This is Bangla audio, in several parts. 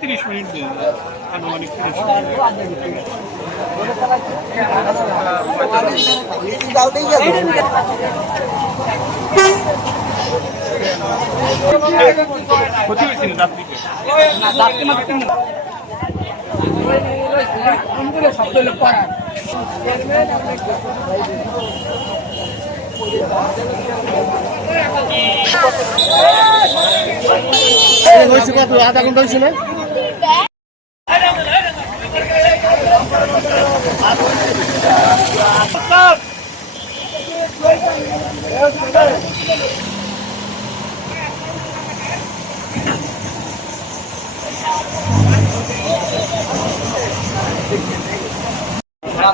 তিরিশ মিনিট আনুমানিক তিরিশ ক্ষতি হয়েছিল যাত্রীকে হয়েছে কত আধা ঘণ্টা হয়েছে না?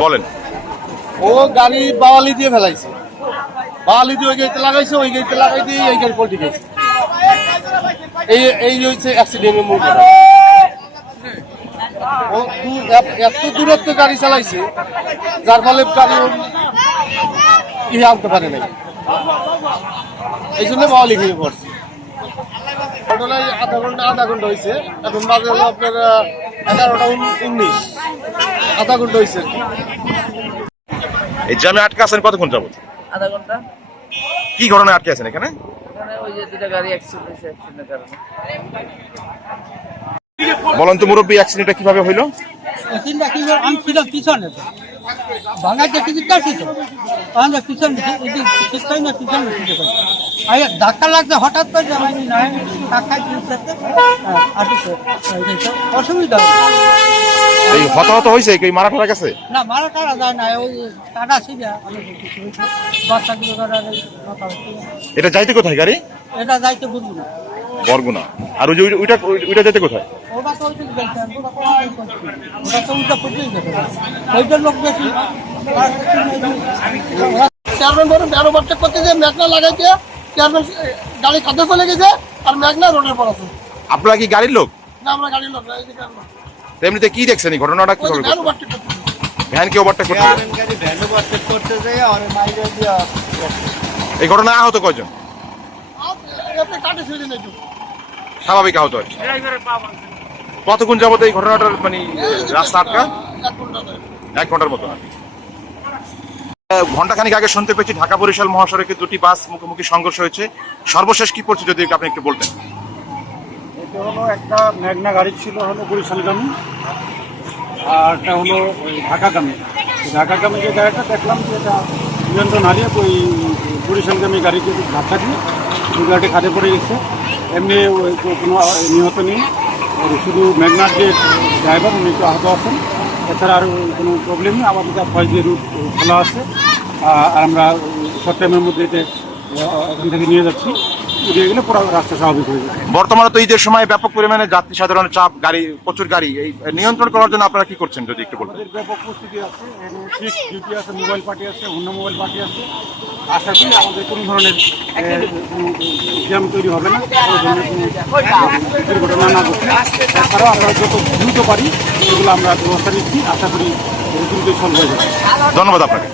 বলেন। ও গাড়ি বাওয়ালি দিয়ে ফেলাইছে। বাওয়ালি দিয়ে ওই গাড়িতে লাগাইছে, ওই গাড়িতে লাগাই দিয়ে এই গাড়ি পল্টি গেছে। এই এই হচ্ছে অ্যাক্সিডেন্টের মূল। ও এত- এত দূরত্ব গাড়ি চালাইছে যার ফলে গাড়ি ইয়ে আনতে পারে নাই। এই জন্য বাওয়ালি ভেঙে পড়ছে। ঘটনায় আধা ঘণ্টা আধা ঘণ্টা হয়েছে এখন বাজে হলো আপনার এগারোটা উনিশ। আধা ঘণ্টা হয়েছে এই জ্যামে আটকে আছেন কতক্ষণ যাবত আধা ঘণ্টা। কি ঘটনায় আটকে আছেন এখানে? ওই যে দুটা গাড়ি অ্যাক্সিডেন্ট হয়েছে অ্যাক্সিডেন্টের কারণে। বলেন তো মুরব্বী অ্যাক্সিডেন্টটা কীভাবে হইল? চিন্তা কি করে আমি ছিলাম পিছনে ভাঙার যে টিকিট কাটছি তো আমাদের পিছনে শিক্ষাই না পিছনে আরে ধাক্কা লাগছে হঠাৎ করে কাকাই পিছতে অসুবিধা। এই হতাহত হয়েছে? কেউ মারা টারা গেছে? না মারা টারা যায় না। ওই ছিল। বাচ্চাগুলো হচ্ছে। এটা যাইতে কোথায় গাড়ি? এটা যাইতে বুঝব বরগুনা। আর ওই ওইটা ওইটা যাইতে কোথায়? ওটা তো তো উল্টা ওইটার লোক বেশি চেয়ারম্যান ধরুন করতে যে চেয়ারম্যান গাড়ি খাতে চলে গেছে আর ম্যাগনা রোডের পর আছে। আপনারা কি গাড়ির লোক? না আমরা গাড়ির লোক না এই দিকে আমরা। তো এমনিতে কি দেখছেন এই ঘটনাটা? কি করতে ভ্যান কি ওভারটেক করতে এই ঘটনায় আহত কয়জন? এতে কাটে নেই স্বাভাবিক আহত হয়েছে। কতক্ষণ যাবত এই ঘটনাটার মানে রাস্তা আটকা? এক ঘণ্টা এক ঘণ্টার মতো আর ঘন্টাখানিক আগে শুনতে পেয়েছি, ঢাকা বরিশাল মহাসড়কে দুটি বাস মুখোমুখি সংঘর্ষ হয়েছে। সর্বশেষ কি পড়ছে যদি আপনি একটু বলতেন। এটা হলো একটা মেঘনা গাড়ি ছিল, হলো বরিশালগামী। আর একটা হলো ওই ঢাকাগামী। ঢাকাগামী যে গাড়িটা দেখলাম যে এটা নিয়ন্ত্রণ হারিয়ে ওই বরিশালগামী গাড়িকে ধাক্কা দিয়ে, ওই গাড়িটি খাদে পড়ে গেছে। এমনি কোনো নিহত নেই। শুধু মেঘনার যে ড্রাইভার উনি একটু আহত আছেন। এছাড়া আর কোনো প্রবলেম নেই। আমাদের যা ফয়েজ রুট খোলা আছে। আর আমরা শর্ট টাইমের মধ্যে এখান থেকে নিয়ে যাচ্ছি। গেলে পুরো রাস্তা স্বাভাবিক হয়ে যাবে বর্তমানে তো ঈদের সময় ব্যাপক পরিমাণে যাত্রী সাধারণ চাপ গাড়ি প্রচুর গাড়ি এই নিয়ন্ত্রণ করার জন্য আপনারা কি করছেন যদি একটু বলতেন? আমাদের ব্যাপক প্রস্তুতি আছে ডিউটি আছে মোবাইল পার্টি আছে অন্য মোবাইল পার্টি আছে। আশা করি আমাদের কোনো ধরনের জ্যাম তৈরি হবে না কোনো ধরনের দুর্ঘটনা না ঘটবে তাছাড়াও আমরা যত দ্রুত পারি সেগুলো আমরা ব্যবস্থা নিচ্ছি আশা করি দ্রুতই সলভ হয়ে যাবে। ধন্যবাদ আপনাকে।